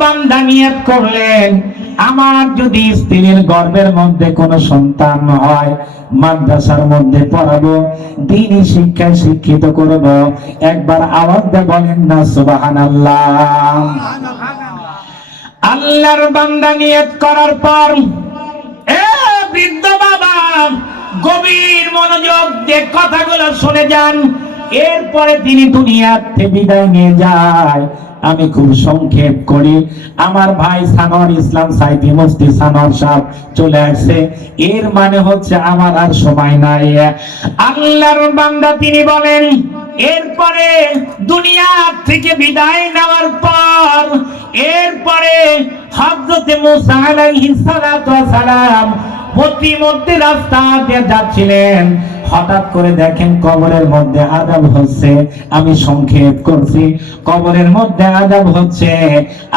বান্দা নিয়ত করলেন, আমার যদি স্ত্রীর গর্ভের মধ্যে কোনো সন্তান হয়, মাদ্রাসার মধ্যে পড়াবো, দ্বীনি শিক্ষায় শিক্ষিত করব। একবার আওয়াজ দিয়ে বলেন না সুবহানাল্লাহ। আল্লাহর বান্দা নিয়ত করার পর বৃদ্ধ বাবা গভীর মনোযোগ দিয়ে কথাগুলো শুনে যান। এরপরে তিনি দুনিয়াতে বিদায় নিয়ে যায়। আমি খুব সংক্ষেপ করি। আমার ভাই সানোয়ার ইসলাম সাইফি মুফতি সানোয়ার সাহেব চলে আসছে, এর মানে হচ্ছে আমার আর সময় নাই। আল্লাহর বান্দা তিনি বলেন, এরপরে দুনিয়া থেকে বিদায় নেওয়ার পর এরপরে হযরত মুসা আলাইহিস সালাতু ওয়াস সালাম প্রতিমধ্যে রাস্তা দিয়ে যাচ্ছিলেন, হঠাৎ করে দেখেন কবরের মধ্যে আযাব হচ্ছে। আমি সংক্ষেপ করছি, কবরের মধ্যে আযাব হচ্ছে।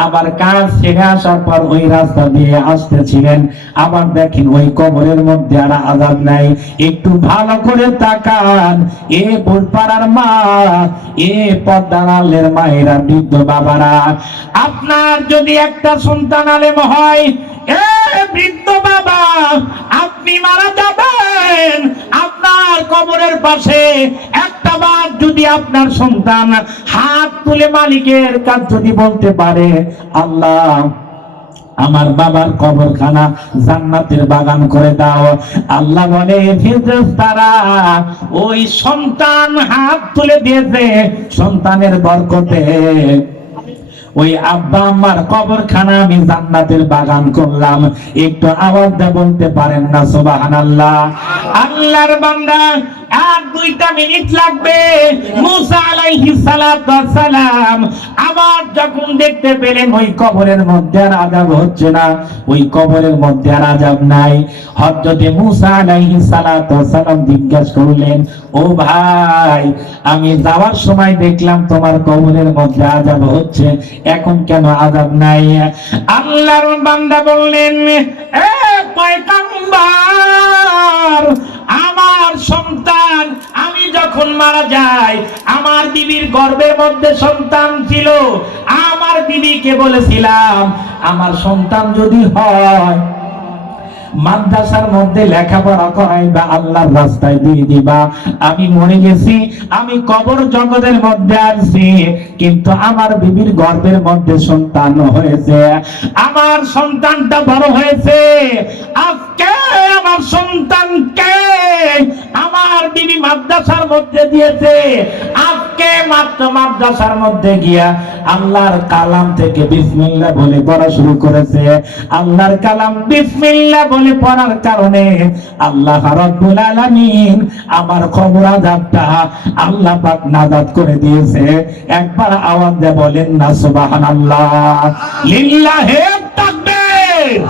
আবার কাজ ছেড়ে আসার পর ওই রাস্তা দিয়ে আসতেছিলেন, আবার দেখেন ওই কবরের মধ্যে আর আযাব নাই। একটু ভালো করে তাকান, এ বোলপাড়ার মা, এ পদ্মার আলের মায়েরা, বৃদ্ধ বাবারা, আপনার যদি একটা সন্তান আলেম হয়, এ বৃদ্ধ বাবা, আপনি মারা যাবেন, আপনার কবরের পাশে একটা বার যদি আপনার সন্তান হাত তুলে মালিকের কাছে যদি বলতে পারে, আল্লাহ আমার বাবার কবরখানা জান্নাতের বাগান করে দাও, আল্লাহ বলে ফেরেশতারা ওই সন্তান হাত তুলে দিয়েছে, সন্তানের বরকতে ওই আব্বা আম্মার কবরখানা আমি জান্নাতের বাগান করলাম। একটু আওয়াজ দিয়ে বলতে পারেন না সুবহানাল্লাহ। আল্লাহর বান্দা আর 2টা মিনিট লাগবে। মুসা আলাইহিস সালাতু ওয়াস সালাম আবার যখন দেখতে পেলেন ওই কবরের মধ্যে আর আযাব হচ্ছে না, ওই কবরের মধ্যে আর আযাব নাই, হযরত মুসা আলাইহিস সালাতু ওয়াস সালাম জিজ্ঞাসা করলেন, ও ভাই, আমি যাওয়ার সময় দেখলাম তোমার কবরের মধ্যে আযাব হচ্ছে, এখন কেন আযাব নাই? আল্লাহর বান্দা বললেন, এ পয়গম্বর, আমার সন্তান আমি যখন মারা যাই, আমার বিবির গর্ভের মধ্যে সন্তান ছিল, আমার বিবিকে বলেছিলাম আমার সন্তান যদি হয় মাদ্রাসার মধ্যে লেখাপড়া করাইবা, আল্লাহর রাস্তায় দিয়ে দিবা। আমি মরে গেছি, আমি কবর জগতের মধ্যে আছি, কিন্তু আমার বিবির গর্ভের মধ্যে সন্তান হয়েছে, আমার সন্তানটা বড় হয়েছে। আজকে আমার সন্তানকে আমার বিবি মাদ্রাসার মধ্যে দিয়েছে, আজকে মাত্র মাদ্রাসার মধ্যে গিয়া আল্লাহর কালাম থেকে বিসমিল্লাহ বলে পড়া শুরু করেছে। আল্লাহর কালাম বিসমিল্লাহ বলে পড়ার কারণে আল্লাহ রাব্বুল আলামিন আমার কবর আযাবটা আল্লাহ পাক নাজাত করে দিয়েছে। একবার আওয়াজ দিয়ে বলেন না সুবহানাল্লাহ। লিল্লাহি তাকবীর।